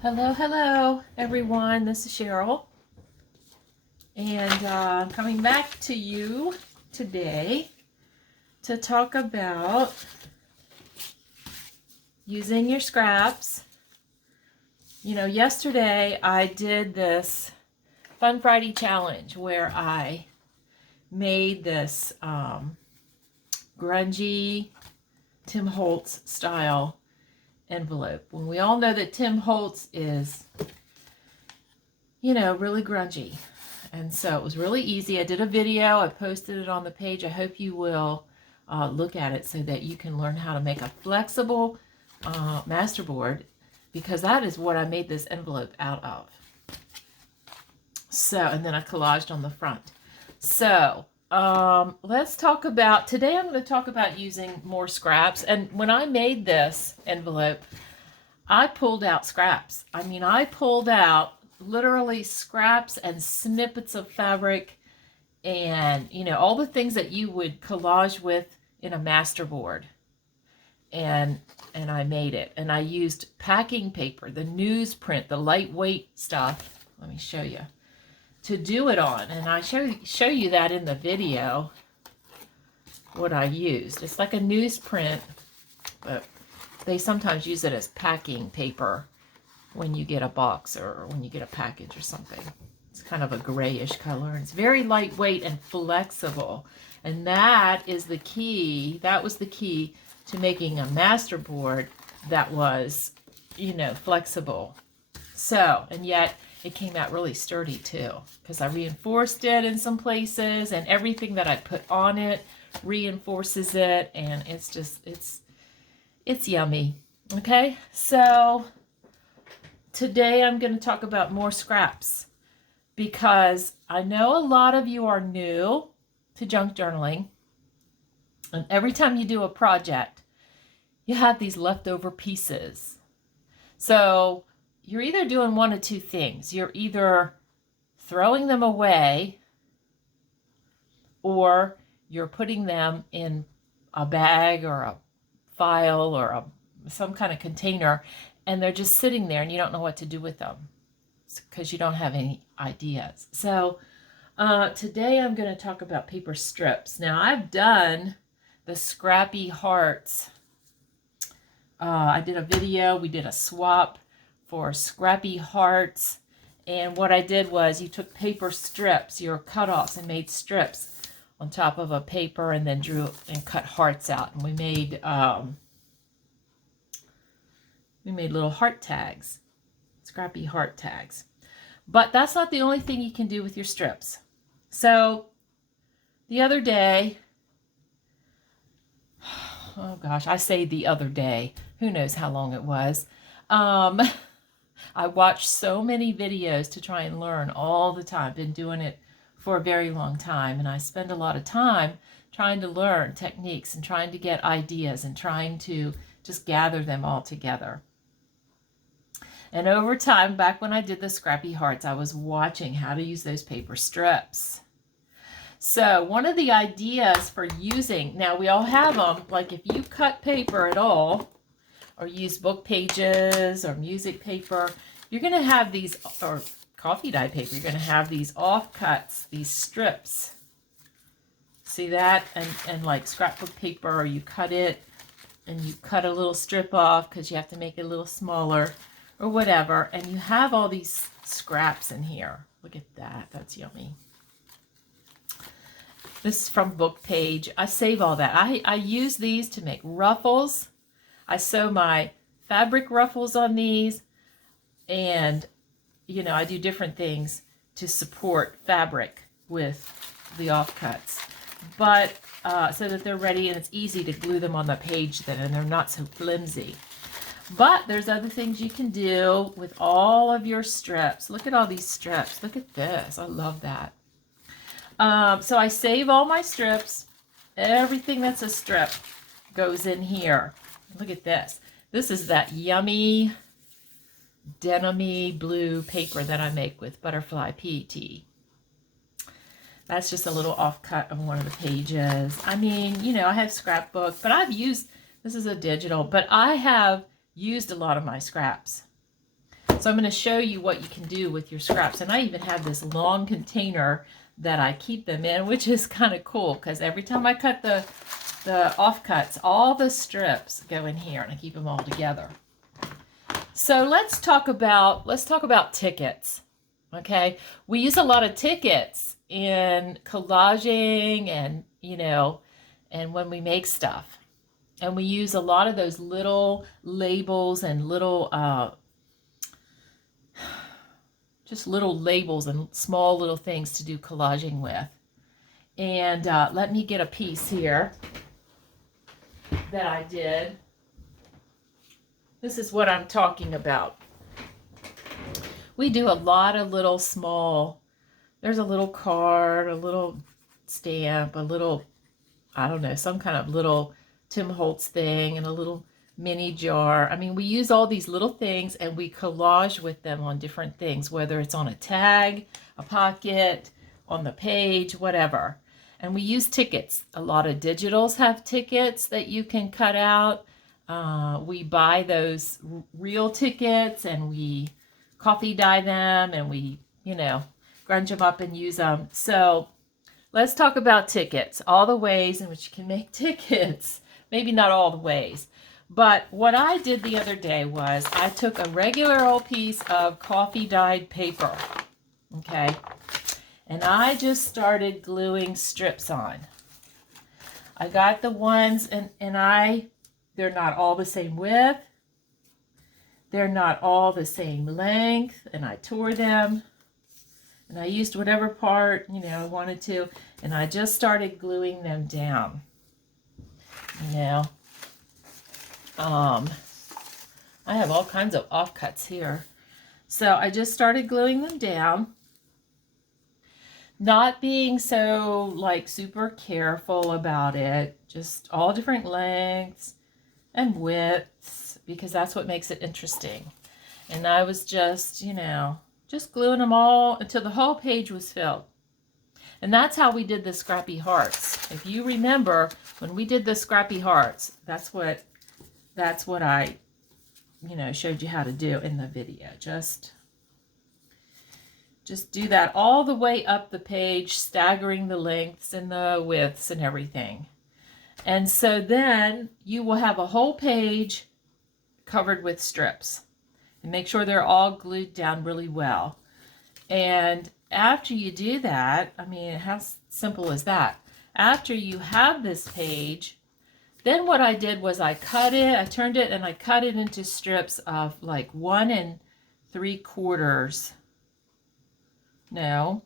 Hello, everyone. This is Cheryl, and I'm coming back to you today to talk about using your scraps. You know, yesterday I did this Fun Friday challenge where I made this grungy Tim Holtz style envelope. When we all know that Tim Holtz is, you know, really grungy. And so it was really easy. I did a video. I posted it on the page. I hope you will look at it so that you can learn how to make a flexible masterboard, because that is what I made this envelope out of. So, and then I collaged on the front. So, let's talk about, today I'm going to talk about using more scraps. And when I made this envelope, I pulled out scraps. I mean, I pulled out literally scraps and snippets of fabric and, you know, all the things that you would collage with in a masterboard. And I made it. And I used packing paper, the newsprint, the lightweight stuff. Let me show you. To do it on. And I show you that in the video, what I used. It's like a newsprint, but they sometimes use it as packing paper when you get a box or when you get a package or something. It's kind of a grayish color. It's very lightweight and flexible. And that is the key. That was the key to making a masterboard that was, you know, flexible. So, and yet it came out really sturdy too, because I reinforced it in some places, and everything that I put on it reinforces it, and it's just, it's yummy. Okay, so today I'm going to talk about more scraps, because I know a lot of you are new to junk journaling, and every time you do a project, you have these leftover pieces. So you're either doing one of two things. You're either throwing them away, or you're putting them in a bag or a file or some kind of container, and they're just sitting there and you don't know what to do with them because you don't have any ideas. So today I'm going to talk about paper strips. Now, I've done the Scrappy Hearts. I did a video. We did a swap for Scrappy Hearts, and what I did was you took paper strips, your cutoffs, and made strips on top of a paper, and then drew and cut hearts out, and we made little heart tags, Scrappy heart tags. But that's not the only thing you can do with your strips. So the other day, oh gosh, I say the other day, who knows how long it was. I watched so many videos to try and learn all the time. Been doing it for a very long time, and I spend a lot of time trying to learn techniques and trying to get ideas and trying to just gather them all together. And over time, back when I did the Scrappy Hearts, I was watching how to use those paper strips. So one of the ideas for using, now we all have them, like if you cut paper at all, or use book pages or music paper, you're going to have these, or coffee dye paper, you're going to have these offcuts, these strips. See that? And like scrapbook paper, or you cut it and you cut a little strip off because you have to make it a little smaller or whatever, and you have all these scraps in here. Look at that. That's yummy. This is from Book Page. I save all that. I use these to make ruffles. I sew my fabric ruffles on these, and, you know, I do different things to support fabric with the offcuts, but so that they're ready and it's easy to glue them on the page then, and they're not so flimsy. But there's other things you can do with all of your strips. Look at all these strips. Look at this. I love that. So I save all my strips. Everything that's a strip goes in here. Look at this. This is that yummy denim-y blue paper that I make with butterfly PET. That's just a little offcut of one of the pages. I mean, you know, I have scrapbook, but I've used, this is a digital, but I have used a lot of my scraps. So I'm going to show you what you can do with your scraps. And I even have this long container that I keep them in, which is kind of cool because every time I cut the offcuts, all the strips go in here and I keep them all together. So let's talk about tickets. Okay, we use a lot of tickets in collaging and, you know, and when we make stuff. And we use a lot of those little labels and little, just little labels and small little things to do collaging with. And let me get a piece here that I did. This is what I'm talking about. We do a lot of little small, there's a little card, a little stamp, a little, I don't know, some kind of little Tim Holtz thing, and a little mini jar. I mean, we use all these little things and we collage with them on different things, whether it's on a tag, a pocket, on the page, whatever. And we use tickets. A lot of digitals have tickets that you can cut out. We buy those real tickets and we coffee dye them and we, you know, grunge them up and use them. So let's talk about tickets, all the ways in which you can make tickets. Maybe not all the ways. But what I did the other day was I took a regular old piece of coffee dyed paper, okay, and I just started gluing strips on. I got the ones, and they're not all the same width. They're not all the same length, and I tore them, and I used whatever part, you know, I wanted to, and I just started gluing them down, you know. I have all kinds of offcuts here. So I just started gluing them down, not being so like super careful about it, just all different lengths and widths, because that's what makes it interesting. And I was just, you know, just gluing them all until the whole page was filled. And that's how we did the scrappy hearts. If you remember, when we did the scrappy hearts, that's what I, you know, showed you how to do in the video. Just do that all the way up the page, staggering the lengths and the widths and everything. And so then you will have a whole page covered with strips. And make sure they're all glued down really well. And after you do that, I mean, how simple is that? After you have this page, then what I did was I turned it and I cut it into strips of like 1 3/4. No,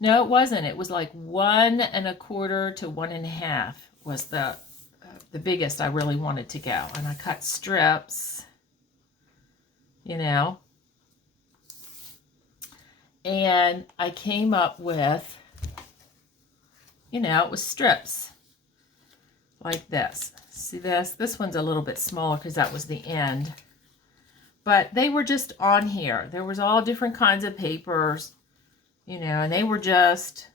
it wasn't. It was like 1 1/4 to 1 1/2 was the biggest I really wanted to go. And I cut strips, you know, and I came up with, you know, it was strips like this. See this? This one's a little bit smaller because that was the end. But they were just on here. There was all different kinds of papers, you know, and they were just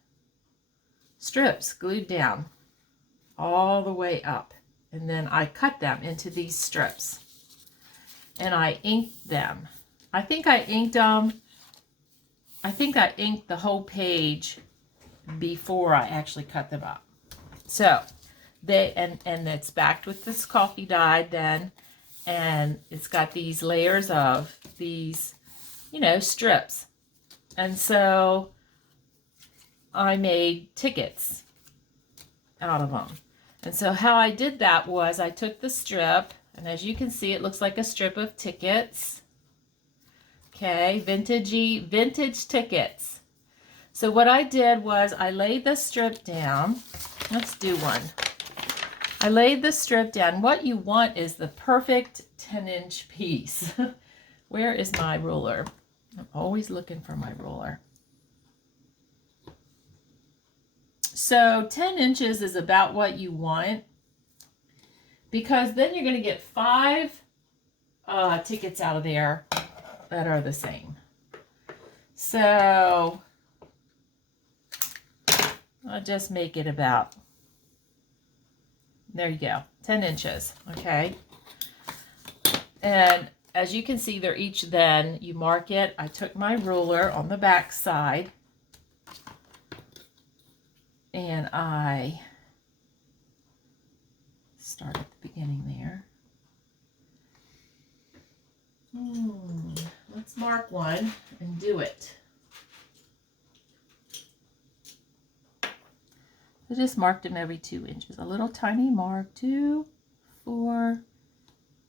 strips glued down all the way up. And then I cut them into these strips. And I inked them. I think I inked them. I think I inked the whole page before I actually cut them up. So and it's backed with this coffee dye then, and it's got these layers of these, you know, strips. And so I made tickets out of them. And so how I did that was I took the strip, and as you can see, it looks like a strip of tickets. Okay, vintage tickets. So what I did was I laid the strip down. Let's do one. I laid the strip down. What you want is the perfect 10-inch piece. Where is my ruler? I'm always looking for my ruler. So 10 inches is about what you want, because then you're going to get 5 tickets out of there that are the same. So I'll just make it about, there you go, 10 inches, okay? And as you can see, they're each then. You mark it. I took my ruler on the back side and I start at the beginning there. Let's mark one and do it. I just marked them every 2 inches. A little tiny mark. 2, 4,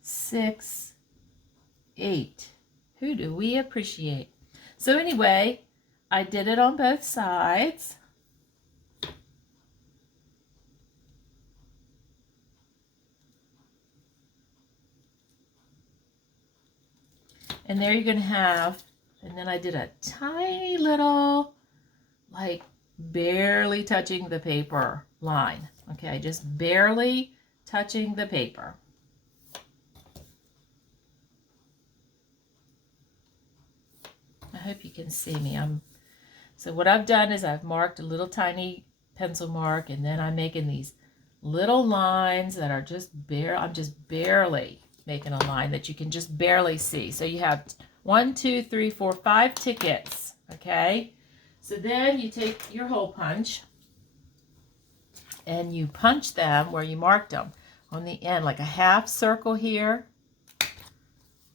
6, 8. Who do we appreciate? So anyway, I did it on both sides. And there you're going to have, and then I did a tiny little, like barely touching the paper line. Okay, just barely touching the paper. I hope you can see me. So what I've done is I've marked a little tiny pencil mark, and then I'm making these little lines that are just I'm just barely making a line that you can just barely see. So you have 1, 2, 3, 4, 5 tickets. Okay, so then you take your hole punch and you punch them where you marked them on the end, like a half circle here,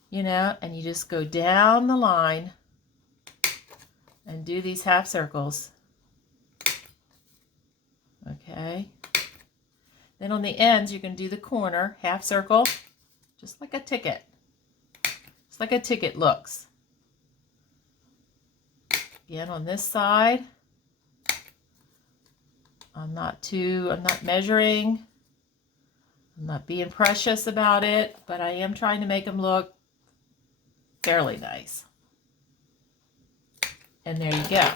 you know, and you just go down the line and do these half circles. Okay, then on the ends you can do the corner half circle, just like a ticket. It's like a ticket looks. Again, on this side, I'm not measuring. I'm not being precious about it, but I am trying to make them look fairly nice. And there you go.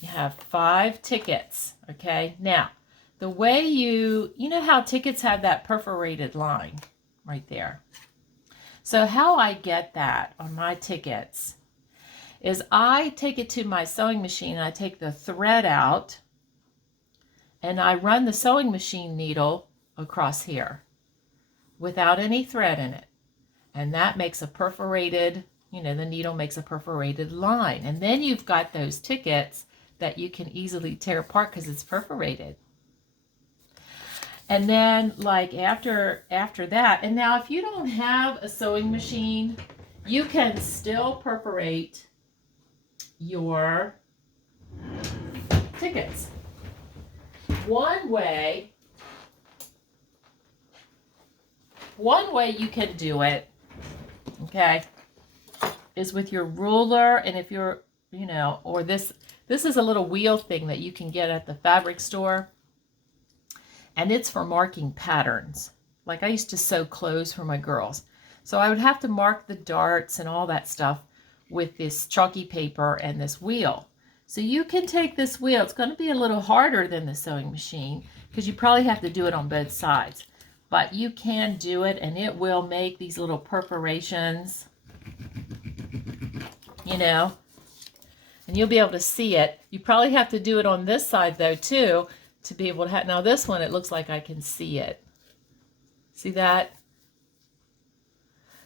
You have 5 tickets. Okay, now the way you know how tickets have that perforated line right there. So how I get that on my tickets is I take it to my sewing machine and I take the thread out and I run the sewing machine needle across here without any thread in it. And that makes a perforated, you know, the needle makes a perforated line. And then you've got those tickets that you can easily tear apart because it's perforated. And then like after that, and now if you don't have a sewing machine, you can still perforate your tickets. One way you can do it, okay, is with your ruler. And if you're, you know, or this is a little wheel thing that you can get at the fabric store. And it's for marking patterns. Like I used to sew clothes for my girls. So I would have to mark the darts and all that stuff with this chalky paper and this wheel. So you can take this wheel. It's going to be a little harder than the sewing machine because you probably have to do it on both sides. But you can do it and it will make these little perforations, you know, and you'll be able to see it. You probably have to do it on this side though too, to be able to have, now this one, it looks like I can see it. See that?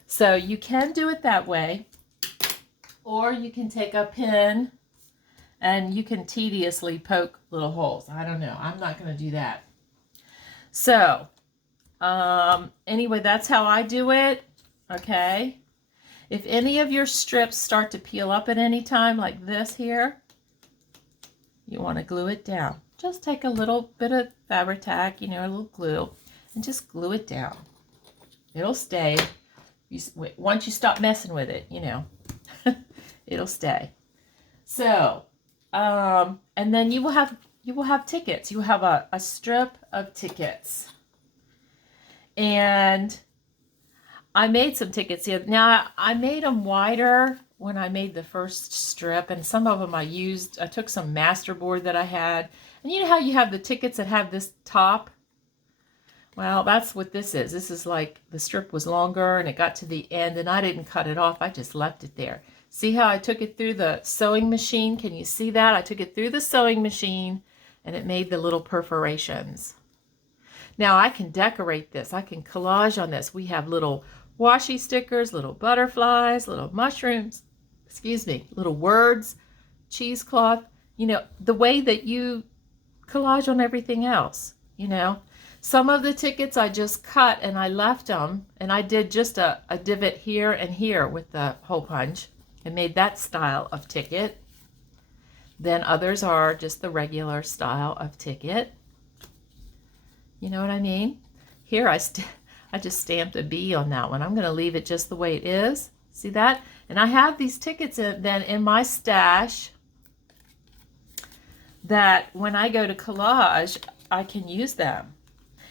So you can do it that way, or you can take a pin and you can tediously poke little holes. I don't know. I'm not going to do that. So anyway, that's how I do it. Okay. If any of your strips start to peel up at any time, like this here, you want to glue it down. Just take a little bit of fabric tack, you know, a little glue, and just glue it down. It'll stay. Once you stop messing with it, you know, it'll stay. So, and then you will have tickets. You will have a strip of tickets. And I made some tickets here. Now, I made them wider when I made the first strip, and some of them I took some masterboard that I had. And you know how you have the tickets that have this top? Well, that's what this is. This is like the strip was longer and it got to the end and I didn't cut it off. I just left it there. See how I took it through the sewing machine? Can you see that? I took it through the sewing machine and it made the little perforations. Now I can decorate this. I can collage on this. We have little washi stickers, little butterflies, little mushrooms, excuse me, little words, cheesecloth, you know, the way that you collage on everything else, you know. Some of the tickets I just cut and I left them, and I did just a divot here and here with the hole punch and made that style of ticket. Then others are just the regular style of ticket. You know what I mean? Here I just stamped a B on that one. I'm going to leave it just the way it is. See that? And I have these tickets then in my stash that when I go to collage, I can use them.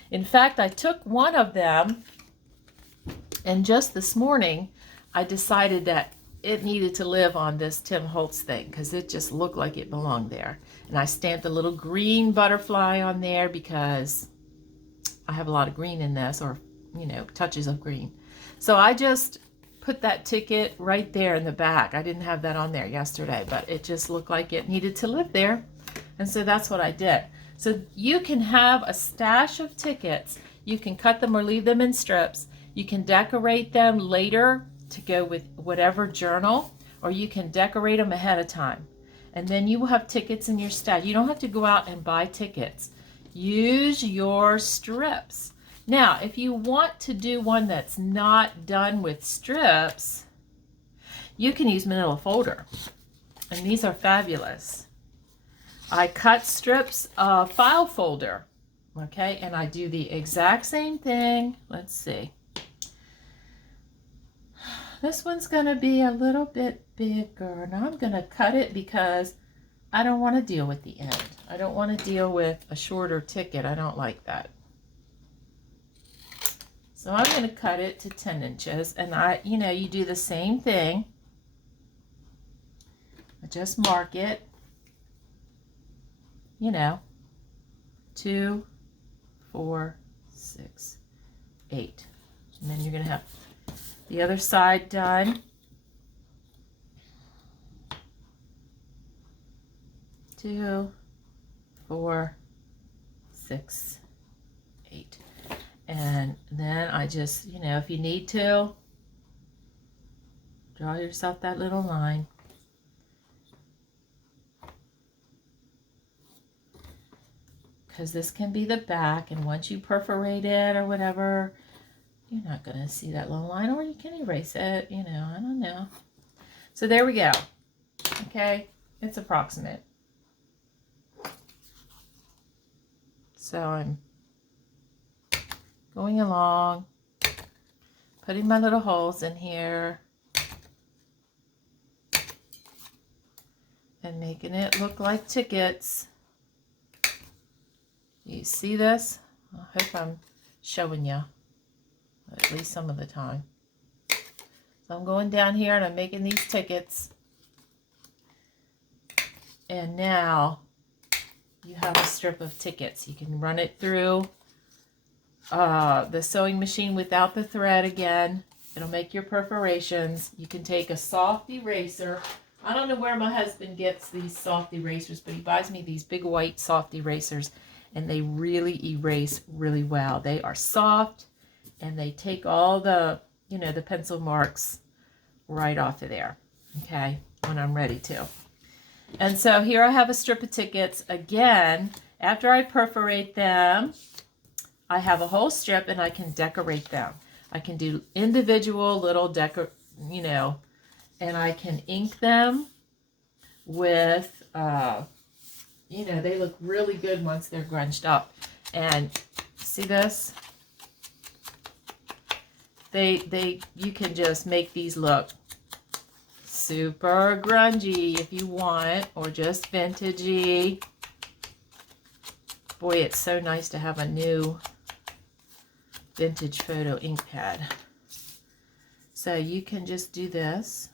In fact, I took one of them, and just this morning, I decided that it needed to live on this Tim Holtz thing because it just looked like it belonged there. And I stamped a little green butterfly on there because I have a lot of green in this, or, you know, touches of green. So I just put that ticket right there in the back. I didn't have that on there yesterday, but it just looked like it needed to live there. And so that's what I did. So you can have a stash of tickets. You can cut them or leave them in strips. You can decorate them later to go with whatever journal, or you can decorate them ahead of time. And then you will have tickets in your stash. You don't have to go out and buy tickets. Use your strips. Now, if you want to do one that's not done with strips, you can use manila folder. And these are fabulous. I cut strips of file folder, okay, and I do the exact same thing. Let's see. This one's going to be a little bit bigger, and I'm going to cut it because I don't want to deal with the end. I don't want to deal with a shorter ticket. I don't like that. So I'm going to cut it to 10 inches, and you know, you do the same thing. I just mark it. You know, 2, 4, 6, 8. And then you're going to have the other side done. 2, 4, 6, 8. And then I just, you know, if you need to, draw yourself that little line. Because this can be the back, and once you perforate it or whatever, you're not going to see that little line, or you can erase it, you know, I don't know. So there we go. Okay, it's approximate. So I'm going along, putting my little holes in here, and making it look like tickets. You see this? I hope I'm showing you, at least some of the time. So I'm going down here and I'm making these tickets. And now you have a strip of tickets. You can run it through the sewing machine without the thread again. It'll make your perforations. You can take a soft eraser. I don't know where my husband gets these soft erasers, but he buys me these big white soft erasers. And they really erase really well. They are soft, and they take all the, you know, the pencil marks right off of there, okay, when I'm ready to. And so here I have a strip of tickets. Again, after I perforate them, I have a whole strip, and I can decorate them. I can do individual little you know, and I can ink them with, you know, they look really good once they're grunged up. And see this? You can just make these look super grungy if you want, or just vintagey. Boy, it's so nice to have a new vintage photo ink pad. So you can just do this.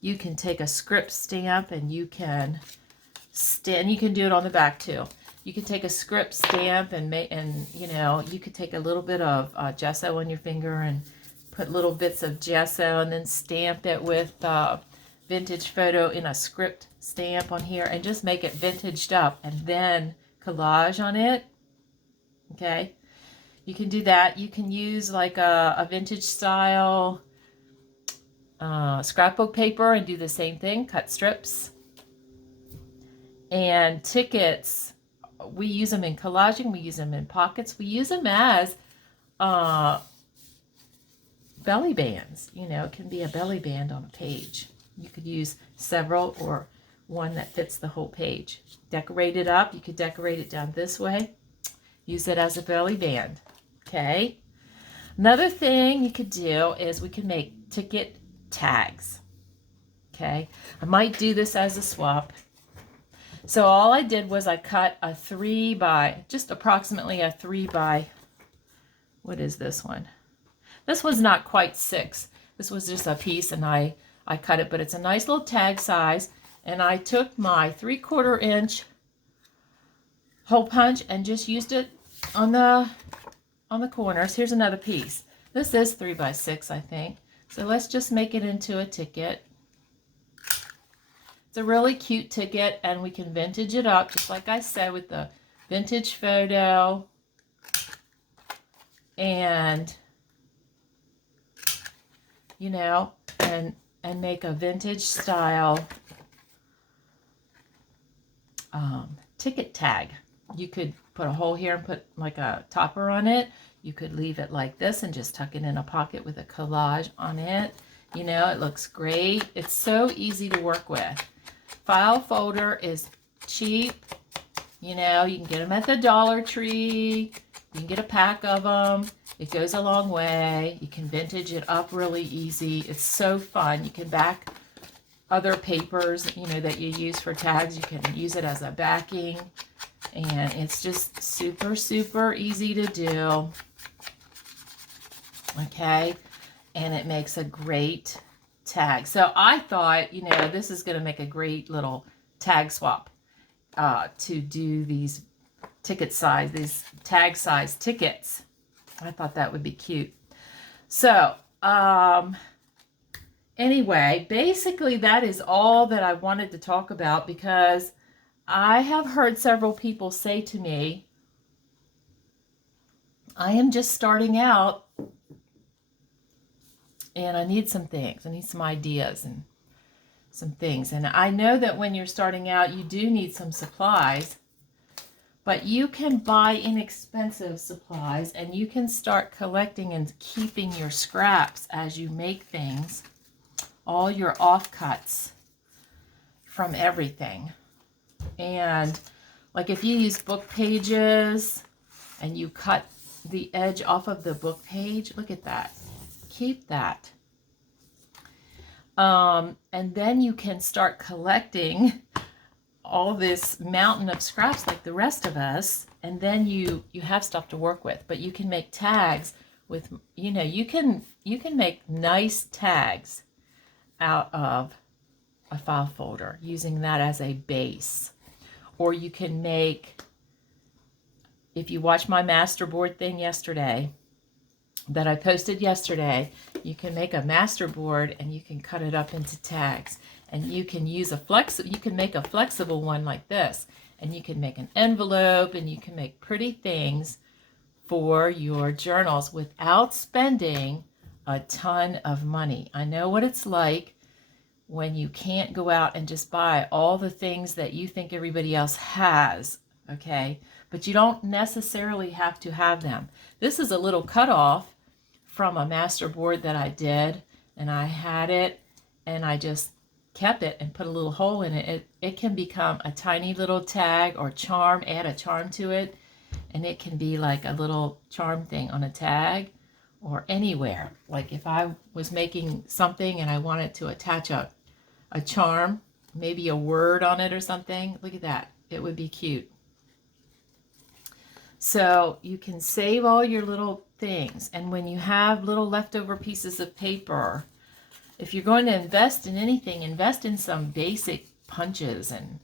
You can take a script stamp, and you can you can do it on the back too. You can take a script stamp and you know, you could take a little bit of gesso on your finger and put little bits of gesso, and then stamp it with vintage photo in a script stamp on here, and just make it vintaged up, and then collage on it. Okay, You can do that. You can use like a vintage style scrapbook paper and do the same thing, cut strips. And tickets, we use them in collaging, we use them in pockets, we use them as belly bands. You know, it can be a belly band on a page. You could use several or one that fits the whole page. Decorate it up. You could decorate it down this way. Use it as a belly band. Okay. Another thing you could do is we could make ticket tags. Okay. I might do this as a swap. So all I did was I cut a 3 by, just approximately a 3 by, what is this one? This was not quite 6. This was just a piece and I cut it, but it's a nice little tag size. And I took my 3/4 inch hole punch and just used it on the corners. Here's another piece. This is 3 by 6, I think. So let's just make it into a ticket. It's a really cute ticket, and we can vintage it up, just like I said, with the vintage photo. And, you know, and make a vintage style ticket tag. You could put a hole here and put like a topper on it. You could leave it like this and just tuck it in a pocket with a collage on it. You know, it looks great. It's so easy to work with. File folder is cheap. You know, you can get them at the Dollar Tree. You can get a pack of them. It goes a long way. You can vintage it up really easy. It's so fun. You can back other papers, you know, that you use for tags. You can use it as a backing. And it's just super, super easy to do. Okay. And it makes a great tag. So I thought, you know, this is going to make a great little tag swap to do these ticket size, these tag size tickets. I thought that would be cute. So, anyway, basically that is all that I wanted to talk about, because I have heard several people say to me, I am just starting out and I need some things. I need some ideas and some things. And I know that when you're starting out, you do need some supplies, but you can buy inexpensive supplies and you can start collecting and keeping your scraps as you make things, all your offcuts from everything. And like if you use book pages and you cut the edge off of the book page, look at that. Keep that. And then you can start collecting all this mountain of scraps like the rest of us, and then you have stuff to work with. But you can make tags with, you know, you can make nice tags out of a file folder using that as a base. Or you can make, if you watch my masterboard thing yesterday, that I posted yesterday, you can make a masterboard and you can cut it up into tags. And you can use you can make a flexible one like this. And you can make an envelope and you can make pretty things for your journals without spending a ton of money. I know what it's like when you can't go out and just buy all the things that you think everybody else has, okay? But you don't necessarily have to have them. This is a little cutoff from a masterboard that I did, and I had it, and I just kept it and put a little hole in it. It can become a tiny little tag or charm, add a charm to it, and it can be like a little charm thing on a tag or anywhere. Like if I was making something and I wanted to attach a charm, maybe a word on it or something, look at that. It would be cute. So you can save all your little things. And when you have little leftover pieces of paper, if you're going to invest in anything, invest in some basic punches and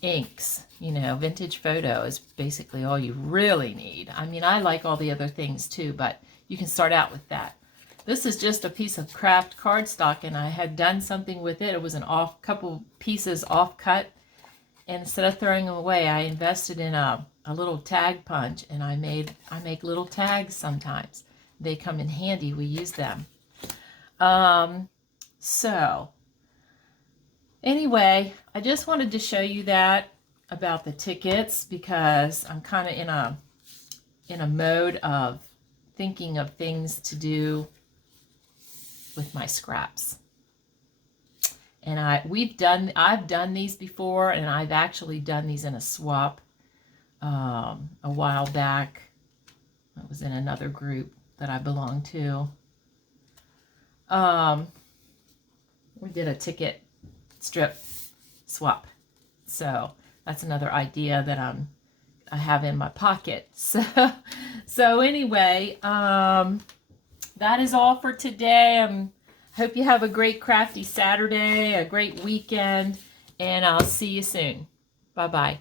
inks. You know, vintage photo is basically all you really need. I mean, I like all the other things too, but you can start out with that. This is just a piece of craft cardstock, and I had done something with it. It was couple pieces off cut, instead of throwing them away, I invested in a little tag punch, and I make little tags sometimes. They come in handy. We use them. So anyway, I just wanted to show you that about the tickets, because I'm kind of in a mode of thinking of things to do with my scraps. And I've done these before, and I've actually done these in a swap a while back. I was in another group that I belong to. We did a ticket strip swap. So that's another idea that I have in my pocket. So anyway, that is all for today. Hope you have a great crafty Saturday, a great weekend, and I'll see you soon. Bye-bye.